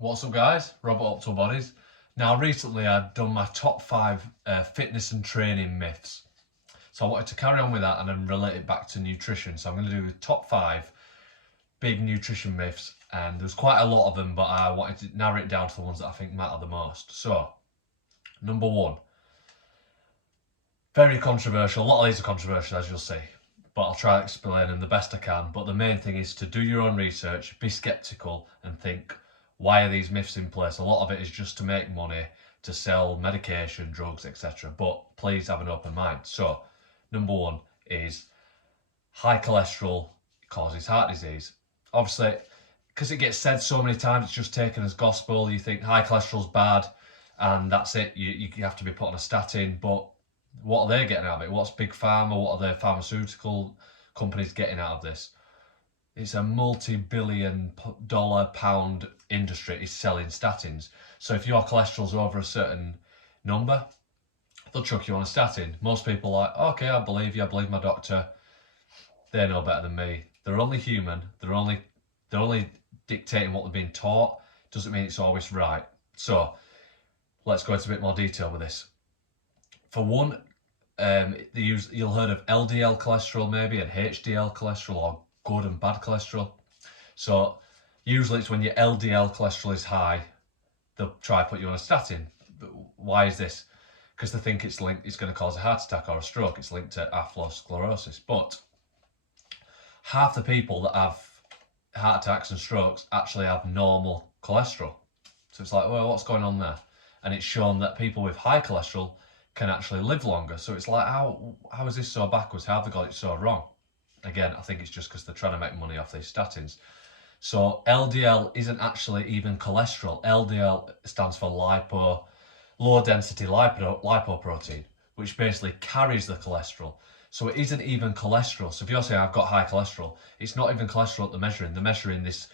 What's up, guys? Robert Optimal Bodies. Now, recently I've done my top 5 fitness and training myths. So I wanted to carry on with that and then relate it back to nutrition. So I'm going to do the top 5 big nutrition myths, and there's quite a lot of them, but I wanted to narrow it down to the ones that I think matter the most. So, number 1, very controversial. A lot of these are controversial, as you'll see, but I'll try to explain them the best I can. But the main thing is to do your own research, be skeptical, and think, why are these myths in place? A lot of it is just to make money, to sell medication, drugs, etc. But please have an open mind. So, number 1 is high cholesterol causes heart disease. Obviously, because it gets said so many times, it's just taken as gospel. You think high cholesterol's bad, and that's it. You have to be put on a statin. But what are they getting out of it? What's Big Pharma? What are the pharmaceutical companies getting out of this? It's a multi-billion dollar pound industry is selling statins. So if your cholesterol's over a certain number, they'll chuck you on a statin. Most people are like, okay, I believe you, I believe my doctor. They know better than me. They're only human. They're only dictating what they're being taught. Doesn't mean it's always right. So let's go into a bit more detail with this. For one, you'll heard of LDL cholesterol maybe, and HDL cholesterol, or good and bad cholesterol. So usually it's when your LDL cholesterol is high, they'll try to put you on a statin. But why is this? Because they think it's going to cause a heart attack or a stroke. It's linked to atherosclerosis. But half the people that have heart attacks and strokes actually have normal cholesterol. So it's like, well, what's going on there? And it's shown that people with high cholesterol can actually live longer. So it's like, how is this so backwards? How have they got it so wrong? Again, I think it's just because they're trying to make money off these statins. So LDL isn't actually even cholesterol. LDL stands for low density lipoprotein, which basically carries the cholesterol. So it isn't even cholesterol. So if you're saying I've got high cholesterol, it's not even cholesterol that they're measuring. They're measuring this,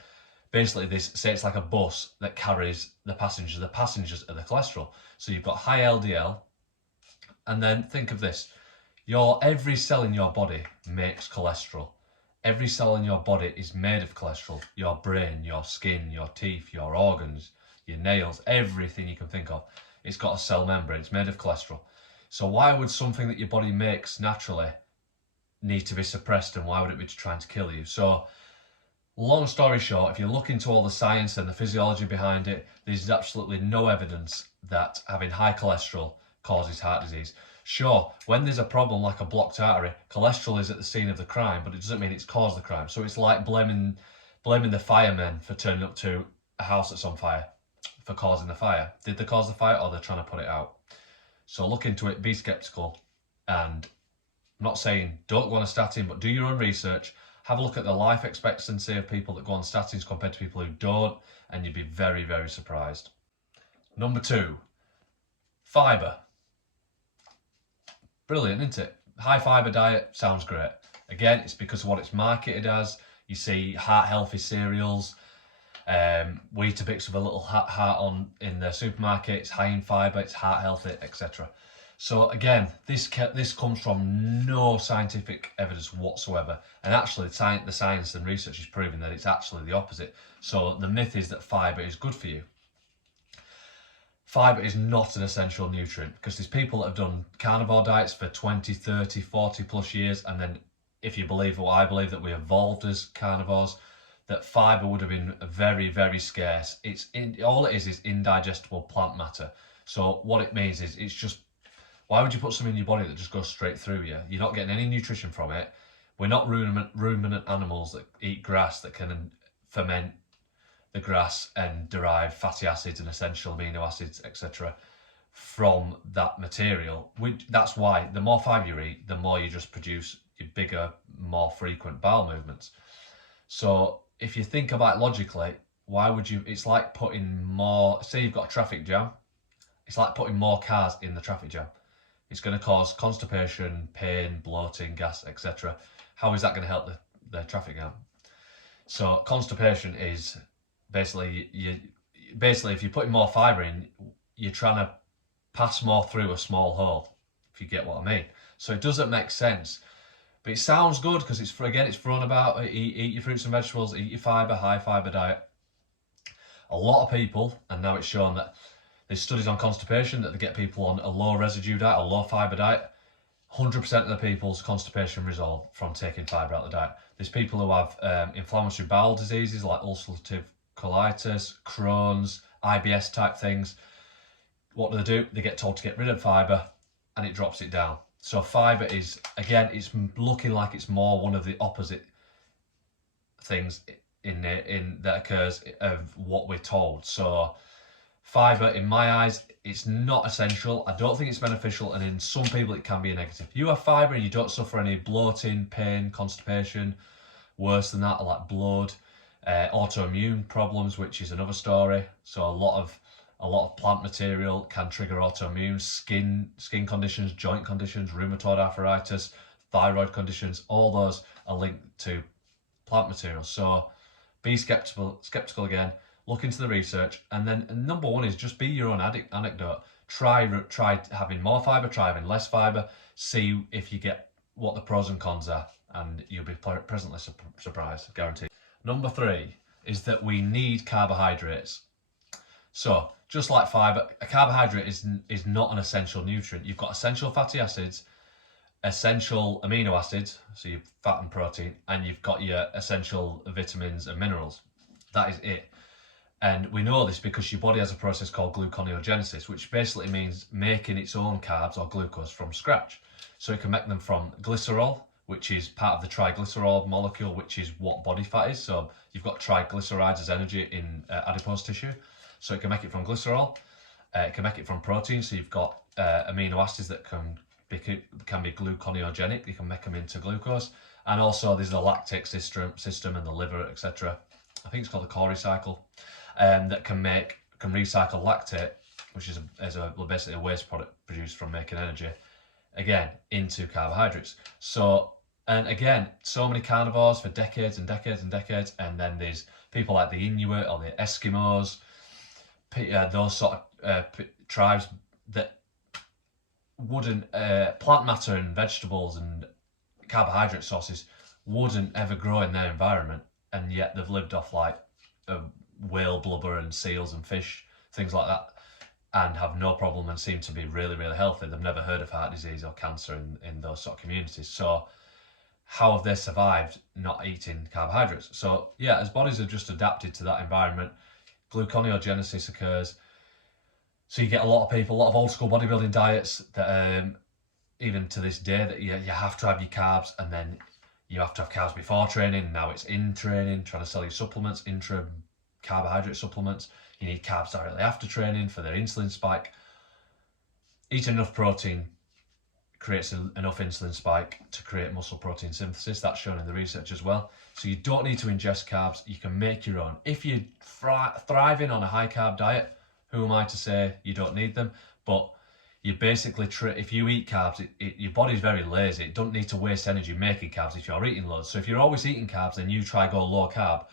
basically this, say it's like a bus that carries the passengers. The passengers are the cholesterol. So you've got high LDL, and then think of this. Every cell in your body makes cholesterol. Every cell in your body is made of cholesterol. Your brain, your skin, your teeth, your organs, your nails, everything you can think of. It's got a cell membrane. It's made of cholesterol. So why would something that your body makes naturally need to be suppressed, and why would it be trying to kill you? So long story short, if you look into all the science and the physiology behind it, there's absolutely no evidence that having high cholesterol causes heart disease. Sure, when there's a problem like a blocked artery, cholesterol is at the scene of the crime, but it doesn't mean it's caused the crime. So it's like blaming the firemen for turning up to a house that's on fire, for causing the fire. Did they cause the fire, or they're trying to put it out? So look into it, be skeptical, and I'm not saying don't go on a statin, but do your own research. Have a look at the life expectancy of people that go on statins compared to people who don't, and you'd be very, very surprised. Number 2, fibre. Brilliant, isn't it? High fibre diet sounds great. Again, it's because of what it's marketed as. You see heart healthy cereals, Weetabix with a little heart on in the supermarket. It's high in fibre, it's heart healthy, etc. So again, this comes from no scientific evidence whatsoever. And actually, the science and research is proving that it's actually the opposite. So the myth is that fibre is good for you. Fibre is not an essential nutrient, because there's people that have done carnivore diets for 20, 30, 40 plus years, and then if you believe what I believe, that we evolved as carnivores, that fibre would have been very, very scarce. All it is indigestible plant matter. So what it means is, it's just, why would you put something in your body that just goes straight through you? You're not getting any nutrition from it. We're not ruminant animals that eat grass that can ferment the grass and derive fatty acids and essential amino acids, etc. from that material. That's why the more fibre you eat, the more you just produce your bigger, more frequent bowel movements. So if you think about it logically, why would you? It's like putting more, say you've got a traffic jam, it's like putting more cars in the traffic jam. It's going to cause constipation, pain, bloating, gas, etc. How is that going to help the traffic jam? So constipation is basically, if you're putting more fibre in, you're trying to pass more through a small hole, if you get what I mean. So it doesn't make sense. But it sounds good because it's thrown about, eat your fruits and vegetables, eat your fibre, high fibre diet. A lot of people, and now it's shown that there's studies on constipation that they get people on a low residue diet, a low fibre diet. 100% of the people's constipation resolve from taking fibre out of the diet. There's people who have inflammatory bowel diseases like ulcerative colitis, Crohn's, IBS type things. What do? They get told to get rid of fibre and it drops it down. So fibre is, again, it's looking like it's more one of the opposite things in that occurs of what we're told. So fibre, in my eyes, it's not essential. I don't think it's beneficial, and in some people it can be a negative. You have fibre and you don't suffer any bloating, pain, constipation. Worse than that, like blood, autoimmune problems, which is another story. So a lot of plant material can trigger autoimmune, skin conditions, joint conditions, rheumatoid arthritis, thyroid conditions. All those are linked to plant material. So be skeptical again. Look into the research, and then number one is just be your own anecdote. Try having more fibre, try having less fibre, see if you get what the pros and cons are, and you'll be pleasantly surprised, guaranteed. Number 3 is that we need carbohydrates. So just like fibre, a carbohydrate is not an essential nutrient. You've got essential fatty acids, essential amino acids, so your fat and protein, and you've got your essential vitamins and minerals. That is it. And we know this because your body has a process called gluconeogenesis, which basically means making its own carbs or glucose from scratch. So it can make them from glycerol, which is part of the triglycerol molecule, which is what body fat is. So you've got triglycerides as energy in adipose tissue. So it can make it from glycerol. It can make it from protein. So you've got amino acids that can be gluconeogenic. You can make them into glucose. And also there's the lactic system and the liver, etc. I think it's called the Cori cycle. That can recycle lactate, which is basically a waste product produced from making energy, again into carbohydrates. So, and again, so many carnivores for decades and decades and decades, and then there's people like the Inuit or the Eskimos, those sort of tribes that wouldn't plant matter and vegetables and carbohydrate sources wouldn't ever grow in their environment, and yet they've lived off like whale blubber and seals and fish, things like that, and have no problem and seem to be really, really healthy. They've never heard of heart disease or cancer in those sort of communities. So how have they survived not eating carbohydrates? So yeah, as bodies have just adapted to that environment, gluconeogenesis occurs. So you get a lot of people, a lot of old school bodybuilding diets that even to this day that you have to have your carbs, and then you have to have carbs before training. Now it's in training, trying to sell you supplements, intra carbohydrate supplements. You need carbs directly after training for their insulin spike. Eating enough protein creates enough insulin spike to create muscle protein synthesis. That's shown in the research as well. So you don't need to ingest carbs. You can make your own. If you're thriving on a high carb diet, who am I to say you don't need them? But you basically, if you eat carbs, your body's very lazy. It doesn't need to waste energy making carbs if you're eating loads. So if you're always eating carbs, then you try go low carb,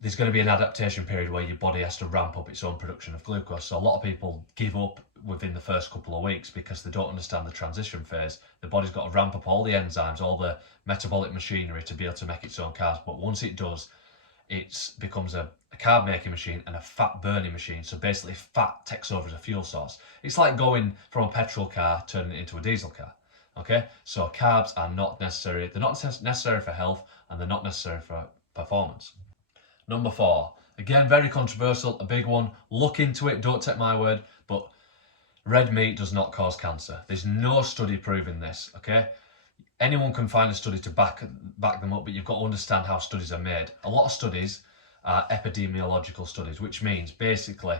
there's going to be an adaptation period where your body has to ramp up its own production of glucose. So a lot of people give up within the first couple of weeks because they don't understand the transition phase. The body's got to ramp up all the enzymes, all the metabolic machinery to be able to make its own carbs. But once it does, it becomes a carb making machine and a fat burning machine. So basically fat takes over as a fuel source. It's like going from a petrol car, turning it into a diesel car. Okay, so carbs are not necessary. They're not necessary for health, and they're not necessary for performance. Number 4, again, very controversial, a big one. Look into it, don't take my word, but red meat does not cause cancer. There's no study proving this, okay? Anyone can find a study to back them up, but you've got to understand how studies are made. A lot of studies are epidemiological studies, which means basically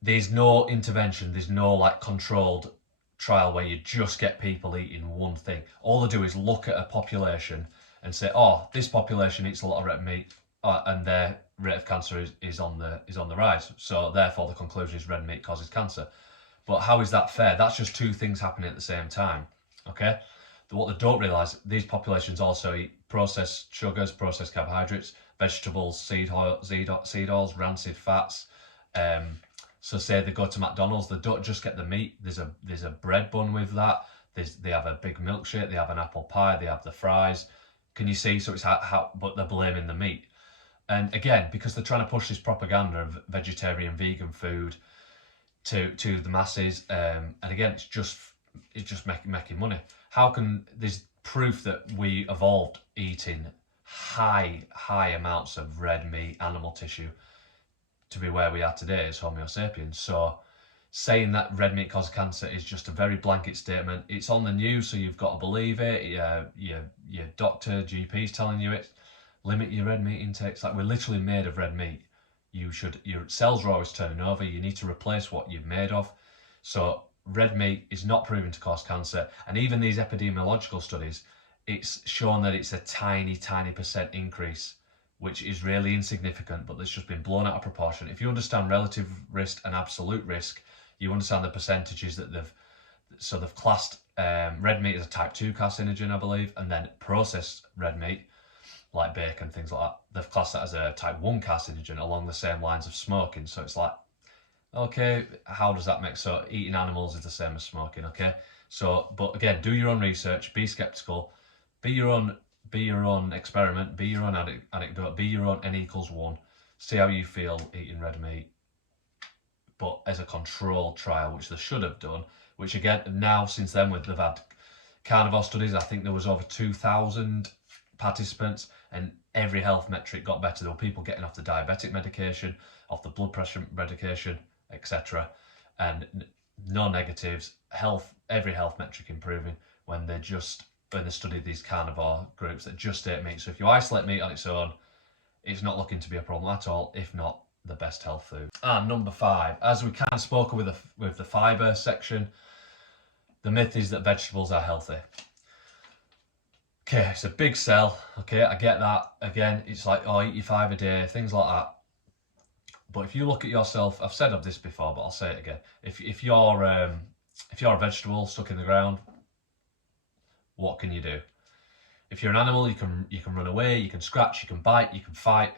there's no intervention, there's no like controlled trial where you just get people eating one thing. All they do is look at a population and say, oh, this population eats a lot of red meat, and their rate of cancer is on the rise. So therefore the conclusion is red meat causes cancer. But how is that fair? That's just two things happening at the same time. Okay? What they don't realise, these populations also eat processed sugars, processed carbohydrates, vegetables, seed oils, rancid fats. So say they go to McDonald's, they don't just get the meat. There's a bread bun with that. They have a big milkshake. They have an apple pie. They have the fries. Can you see? So it's how but they're blaming the meat. And again, because they're trying to push this propaganda of vegetarian, vegan food to the masses, and again, it's just making money. How can there's proof that we evolved eating high amounts of red meat, animal tissue, to be where we are today as Homo sapiens. So saying that red meat causes cancer is just a very blanket statement. It's on the news, so you've got to believe it. Your doctor, GP's telling you it. Limit your red meat intakes. Like, we're literally made of red meat. Your cells are always turning over. You need to replace what you're made of. So red meat is not proven to cause cancer. And even these epidemiological studies, it's shown that it's a tiny percent increase, which is really insignificant, but that's just been blown out of proportion. If you understand relative risk and absolute risk, you understand the percentages that they've classed red meat as a type 2 carcinogen, I believe, and then processed red meat, like bacon, things like that, they've classed that as a type 1 carcinogen along the same lines of smoking. So it's like, okay, how does that make, so eating animals is the same as smoking, okay? So, but again, do your own research, be skeptical, be your own experiment, be your own anecdote, be your own N=1, see how you feel eating red meat, but as a controlled trial, which they should have done, which again, now since then, they've had carnivore studies. I think there was over 2,000 participants, and every health metric got better. There were people getting off the diabetic medication, off the blood pressure medication, etc., and no negatives. Every health metric improving when they studied these carnivore groups that just ate meat. So if you isolate meat on its own, it's not looking to be a problem at all, if not the best health food. And number 5, as we kind of spoke with the fibre section, the myth is that vegetables are healthy. Okay, it's a big sell. Okay, I get that. Again, it's like, oh, eat your 5 a day, things like that. But if you look at yourself, I've said of this before, but I'll say it again. If you're a vegetable stuck in the ground, what can you do? If you're an animal, you can run away, you can scratch, you can bite, you can fight.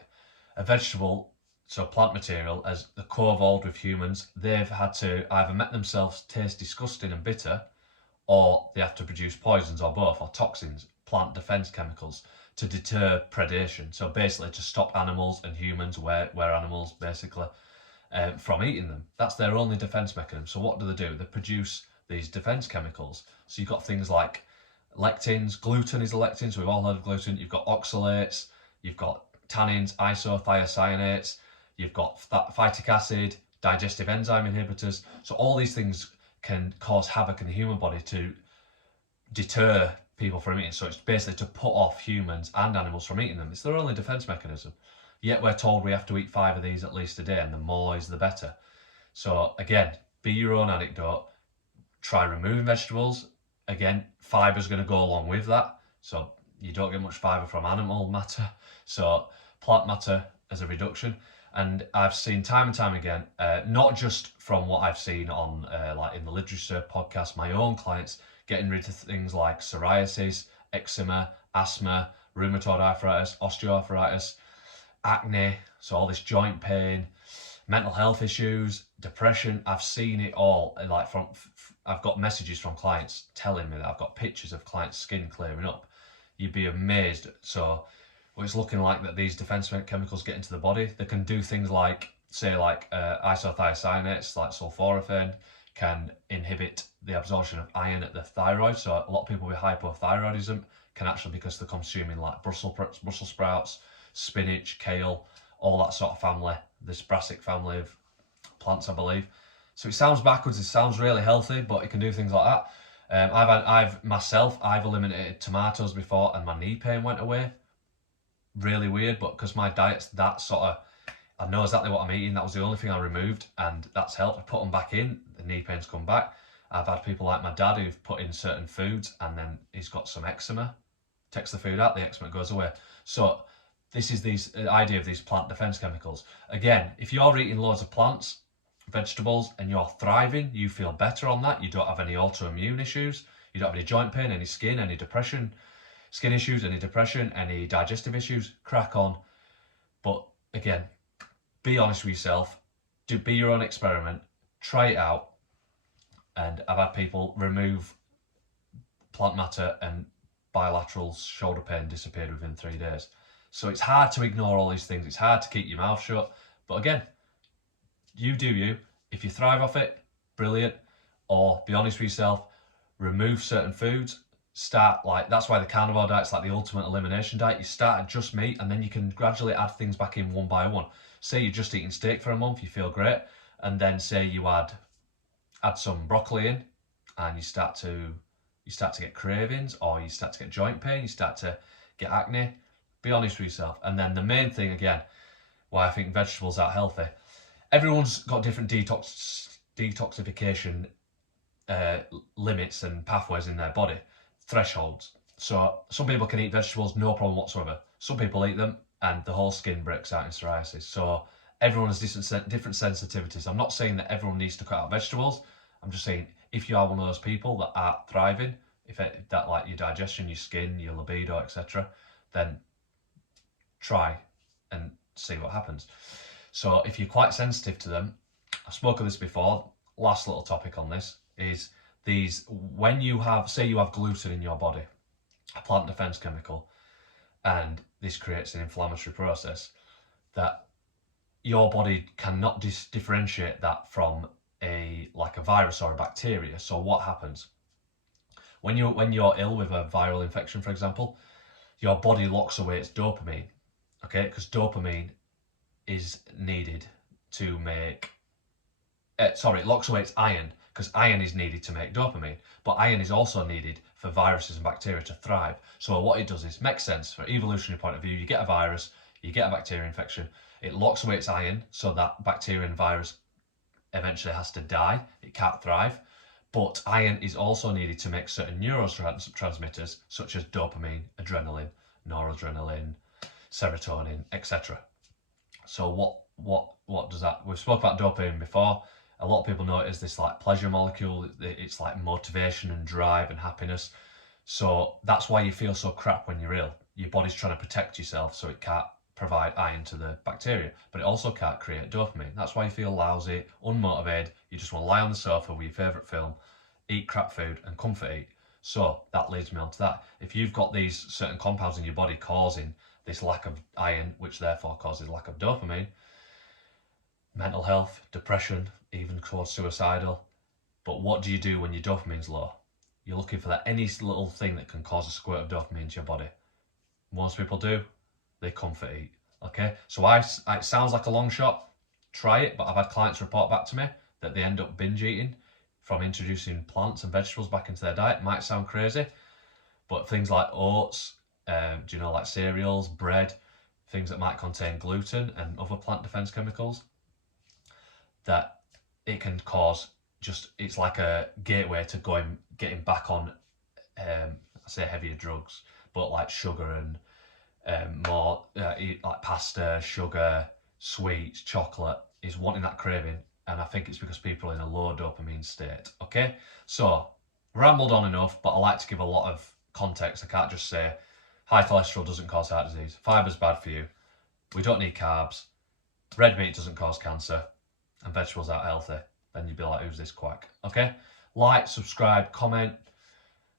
A vegetable, so plant material, as the co-evolved with humans, they've had to either make themselves taste disgusting and bitter, or they have to produce poisons, or both, or toxins, plant defense chemicals, to deter predation. So basically to stop animals and humans, where animals basically, from eating them. That's their only defense mechanism. So what do? They produce these defense chemicals. So you've got things like lectins. Gluten is a lectin, so we've all heard of gluten. You've got oxalates, you've got tannins, isothiocyanates, you've got phytic acid, digestive enzyme inhibitors. So all these things can cause havoc in the human body to deter people from eating. So it's basically to put off humans and animals from eating them. It's their only defense mechanism. Yet we're told we have to eat 5 of these at least a day, and the more is the better. So again, be your own anecdote. Try removing vegetables. Again, fibre is going to go along with that. So you don't get much fibre from animal matter. So plant matter as a reduction. And I've seen time and time again, not just from what I've seen on like in the literature podcast, my own clients getting rid of things like psoriasis, eczema, asthma, rheumatoid arthritis, osteoarthritis, acne, so all this joint pain, mental health issues, depression. I've seen it all. Like I've got messages from clients telling me that. I've got pictures of clients' skin clearing up. You'd be amazed. So it's looking like that these defense chemicals get into the body. They can do things like, say, like isothiocyanates, like sulforaphane, can inhibit the absorption of iron at the thyroid. So a lot of people with hypothyroidism can actually, because they're consuming like Brussels sprouts, spinach, kale, all that sort of family, this brassic family of plants, I believe. So it sounds backwards, it sounds really healthy, but it can do things like that. I've eliminated tomatoes before, and my knee pain went away. Really weird, but because my diet's that sort of, I know exactly what I'm eating. That was the only thing I removed, and that's helped. I put them back in, the knee pain's come back. I've had people like my dad who've put in certain foods, and then he's got some eczema. Takes the food out, the eczema goes away. So this is the idea of these plant defense chemicals. Again, if you're eating loads of plants, vegetables, and you're thriving, you feel better on that. You don't have any autoimmune issues. You don't have any joint pain, any skin, any depression, skin issues, any depression, any digestive issues. Crack on. But again, be honest with yourself. Be your own experiment. Try it out. And I've had people remove plant matter, and bilateral shoulder pain disappeared within 3 days. So it's hard to ignore all these things. It's hard to keep your mouth shut. But again, you do you. If you thrive off it, brilliant. Or be honest with yourself, remove certain foods. Start like, that's why the carnivore diet's like the ultimate elimination diet. You start at just meat and then you can gradually add things back in one by one. Say you're just eating steak for a month, you feel great, and then say you add some broccoli in and you start to get cravings, or you start to get joint pain, you start to get acne. Be honest with yourself. And then the main thing again, why I think vegetables are healthy, everyone's got different detoxification limits and pathways in their body, thresholds. So some people can eat vegetables no problem whatsoever. Some people eat them and the whole skin breaks out in psoriasis. So everyone has different sensitivities. I'm not saying that everyone needs to cut out vegetables. I'm just saying if you are one of those people that are thriving, that like your digestion, your skin, your libido, etc., then try and see what happens. So if you're quite sensitive to them, I've spoken of this before, last little topic on this is these, when you have, say you have gluten in your body, a plant defense chemical, and this creates an inflammatory process, that your body cannot differentiate that from a virus or a bacteria. So what happens? When you're ill with a viral infection, for example, your body locks away its dopamine, okay? Because dopamine is needed to make, it locks away its iron, because iron is needed to make dopamine, but iron is also needed for viruses and bacteria to thrive. So what it does is, makes sense for evolutionary point of view, you get a virus, you get a bacteria infection, it locks away its iron so that bacteria and virus eventually has to die, it can't thrive. But iron is also needed to make certain neurotransmitters such as dopamine, adrenaline, noradrenaline, serotonin, etc. So what does that? We've spoken about dopamine before. A lot of people know it as this like pleasure molecule. It's like motivation and drive and happiness. So that's why you feel so crap when you're ill. Your body's trying to protect yourself, so it can't provide iron to the bacteria, but it also can't create dopamine. That's why you feel lousy, unmotivated. You just want to lie on the sofa with your favourite film, eat crap food and comfort eat. So that leads me on to that. If you've got these certain compounds in your body causing this lack of iron, which therefore causes lack of dopamine, mental health, depression, even towards suicidal. But what do you do when your dopamine's low? You're looking for that any little thing that can cause a squirt of dopamine into your body. Most people do, they comfort eat. Okay, so it sounds like a long shot. Try it, but I've had clients report back to me that they end up binge eating from introducing plants and vegetables back into their diet. Might sound crazy, but things like oats, like cereals, bread, things that might contain gluten and other plant defense chemicals, that it can cause it's like a gateway to getting back on, say heavier drugs, but like sugar and more like pasta, sugar, sweets, chocolate, is wanting that craving. And I think it's because people are in a low dopamine state. Okay, so rambled on enough, but I like to give a lot of context. I can't just say high cholesterol doesn't cause heart disease, fiber's bad for you, we don't need carbs, red meat doesn't cause cancer, and vegetables aren't healthy. Then you'd be like, who's this quack? Okay, like, subscribe, comment.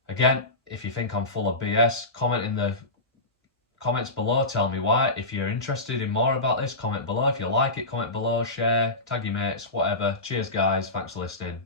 Again, if you think I'm full of BS, comment in the comments below, tell me why. If you're interested in more about this, comment below. If you like it, comment below, share, tag your mates, whatever. Cheers guys, thanks for listening.